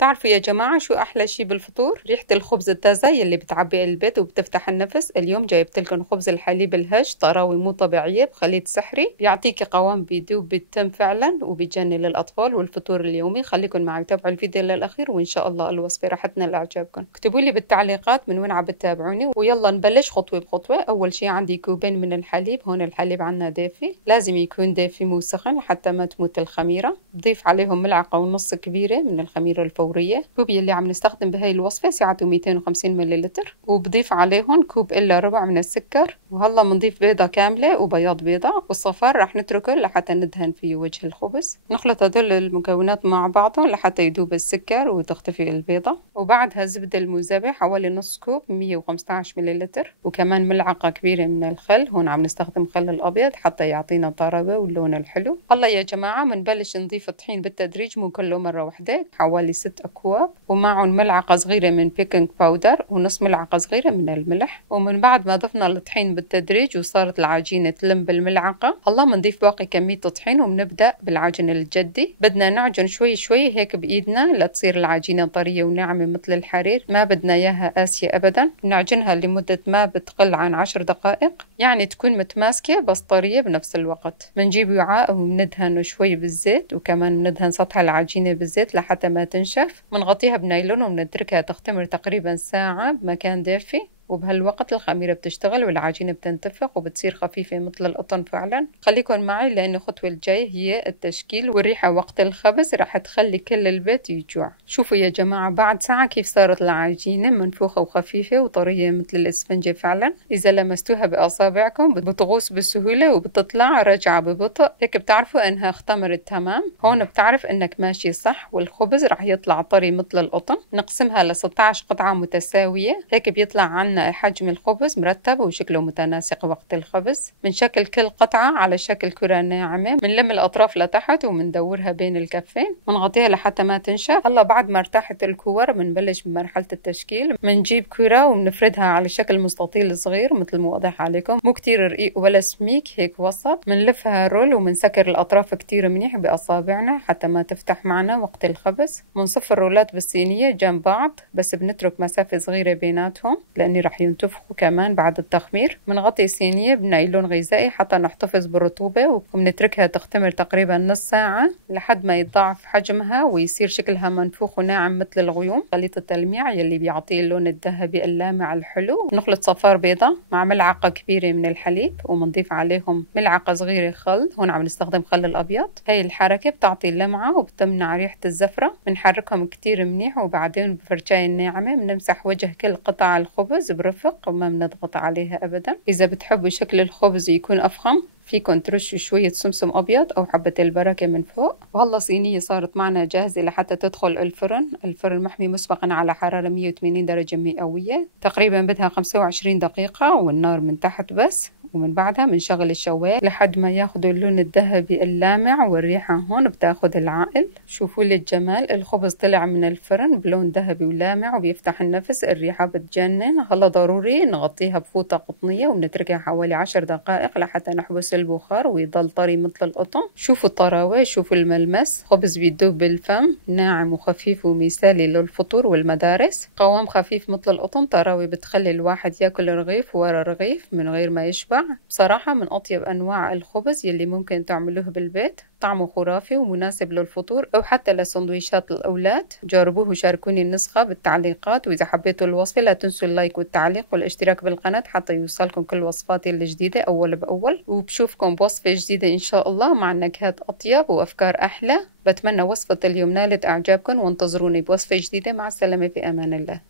تعرفوا يا جماعة شو أحلى شي بالفطور؟ ريحة الخبز التازة يلي بتعبي البيت وبتفتح النفس. اليوم جايبت لكم خبز الحليب الهش، طراوي مو طبيعية بخليط سحري، بيعطيكي قوام بيدوب بالتم فعلا وبيجنن للأطفال والفطور اليومي. خليكم معي تابعوا الفيديو للأخير وإن شاء الله الوصفة راح تنال إعجابكم. اكتبوا لي بالتعليقات من وين عم بتتابعوني ويلا نبلش خطوة بخطوة. أول شي عندي كوبين من الحليب، هون الحليب عنا دافي، لازم يكون دافي مو سخن لحتى ما تموت الخميرة. بضيف عليهم ملعقة ونص كبيرة من الخميرة الفورية. الكوب يلي عم نستخدم بهاي الوصفة سعته 250 مللتر، وبضيف عليهم كوب إلا ربع من السكر. وهلا بنضيف بيضة كاملة وبياض بيضة، والصفار رح نتركه لحتى ندهن فيه وجه الخبز. نخلط هدول المكونات مع بعضهم لحتى يذوب السكر وتختفي البيضة. وبعدها زبدة الموزبة حوالي نص كوب 115 مللتر، وكمان ملعقة كبيرة من الخل، هون عم نستخدم خل الأبيض حتى يعطينا طربة واللون الحلو. هلا يا جماعة بنبلش نضيف الطحين بالتدريج، مو كله مرة واحدة، حوالي 6 أكواب، ومعهم ملعقة صغيرة من بيكنج باودر ونص ملعقة صغيرة من الملح. ومن بعد ما ضفنا الطحين بالتدريج وصارت العجينة تلم بالملعقة، هلا بنضيف باقي كمية الطحين وبنبدأ بالعجن الجدي. بدنا نعجن شوي شوي هيك بإيدنا لتصير العجينة طرية وناعمة مثل الحرير، ما بدنا إياها قاسية أبدا. بنعجنها لمدة ما بتقل عن 10 دقائق، يعني تكون متماسكة بس طرية بنفس الوقت. بنجيب وعاء وبندهنه شوي بالزيت، وكمان بندهن سطح العجينة بالزيت لحتى ما تنشف. بنغطيها بنايلون وبنتركها تختمر تقريبا ساعة بمكان دافي، وبهالوقت الخميرة بتشتغل والعجينة بتنتفخ وبتصير خفيفة مثل القطن فعلا. خليكن معي لأن الخطوة الجاية هي التشكيل، والريحة وقت الخبز راح تخلي كل البيت يجوع. شوفوا يا جماعة بعد ساعة كيف صارت العجينة منفوخة وخفيفة وطرية مثل الإسفنجة فعلا. إذا لمستوها بأصابعكم بتغوص بسهولة وبتطلع راجعة ببطء، هيك بتعرفوا إنها اختمرت تمام. هون بتعرف إنك ماشي صح، والخبز راح يطلع طري مثل القطن. نقسمها ل 16 قطعة متساوية، هيك بيطلع عنا حجم الخبز مرتب وشكله متناسق وقت الخبز. بنشكل كل قطعة على شكل كرة ناعمة، بنلم الأطراف لتحت وبندورها بين الكفين، بنغطيها لحتى ما تنشف. هلا بعد ما ارتاحت الكور بنبلش بمرحلة التشكيل. بنجيب كرة وبنفردها على شكل مستطيل صغير مثل ما واضح عليكم، مو كتير رقيق ولا سميك، هيك وسط. بنلفها رول وبنسكر الأطراف كتير منيح بأصابعنا حتى ما تفتح معنا وقت الخبز. بنصف الرولات بالصينية جنب بعض، بس بنترك مسافة صغيرة بيناتهم لأني رح ينتفخوا كمان بعد التخمير. بنغطي صينية بنايلون غذائي حتى نحتفظ بالرطوبة، وبنتركها تختمر تقريبا نص ساعة لحد ما يتضاعف حجمها ويصير شكلها منفوخ وناعم مثل الغيوم، خليط التلميع يلي بيعطيه اللون الذهبي اللامع الحلو. بنخلط صفار بيضة مع ملعقة كبيرة من الحليب، وبنضيف عليهم ملعقة صغيرة خل، هون عم نستخدم خل الأبيض. هاي الحركة بتعطي لمعة وبتمنع ريحة الزفرة. بنحركهم كتير منيح، وبعدين بفرشاية ناعمة بنمسح وجه كل قطع الخبز برفق وما بنضغط عليها أبدا. إذا بتحبوا شكل الخبز يكون أفخم فيكن ترشوا شوية سمسم أبيض أو حبة البركة من فوق. وهلا صينية صارت معنا جاهزة لحتى تدخل الفرن. الفرن محمي مسبقا على حرارة 180 درجة مئوية، تقريبا بدها 25 دقيقة، والنار من تحت بس. ومن بعدها بنشغل الشواية لحد ما ياخدوا اللون الذهبي اللامع، والريحة هون بتاخد العقل. شوفوا لي الجمال، الخبز طلع من الفرن بلون ذهبي ولامع وبيفتح النفس، الريحة بتجنن. هلا ضروري نغطيها بفوطة قطنية وبنتركها حوالي 10 دقائق لحتى نحبس البخار ويضل طري مثل القطن. شوفوا الطراوة، شوفوا الملمس، خبز بيدوب بالفم، ناعم وخفيف ومثالي للفطور والمدارس. قوام خفيف مثل القطن، طراوة بتخلي الواحد ياكل رغيف ورا رغيف من غير ما يشبع. بصراحة من أطيب أنواع الخبز يلي ممكن تعملوه بالبيت، طعمه خرافي ومناسب للفطور أو حتى لسندويشات الأولاد. جربوه وشاركوني النسخة بالتعليقات، وإذا حبيتوا الوصفة لا تنسوا اللايك والتعليق والاشتراك بالقناة حتى يوصلكم كل وصفاتي الجديدة أول بأول. وبشوفكم بوصفة جديدة إن شاء الله مع نكهات أطيب وأفكار أحلى. بتمنى وصفة اليوم نالت إعجابكم، وانتظروني بوصفة جديدة. مع السلامة، في أمان الله.